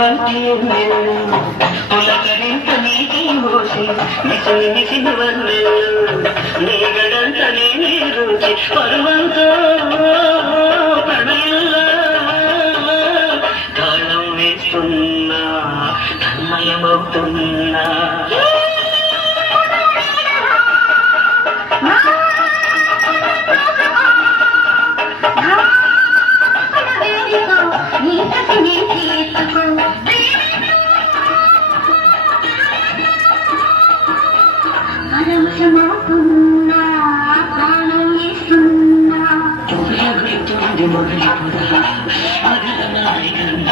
వంటి పులకరింత నీటి మోసి మిసిని మిసిని వన్నెలు నీగడంత నీ రుచి పరువంతో ప్రణయంలో తాళం వేస్తున్నా తన్మయమవుతున్నా Marikan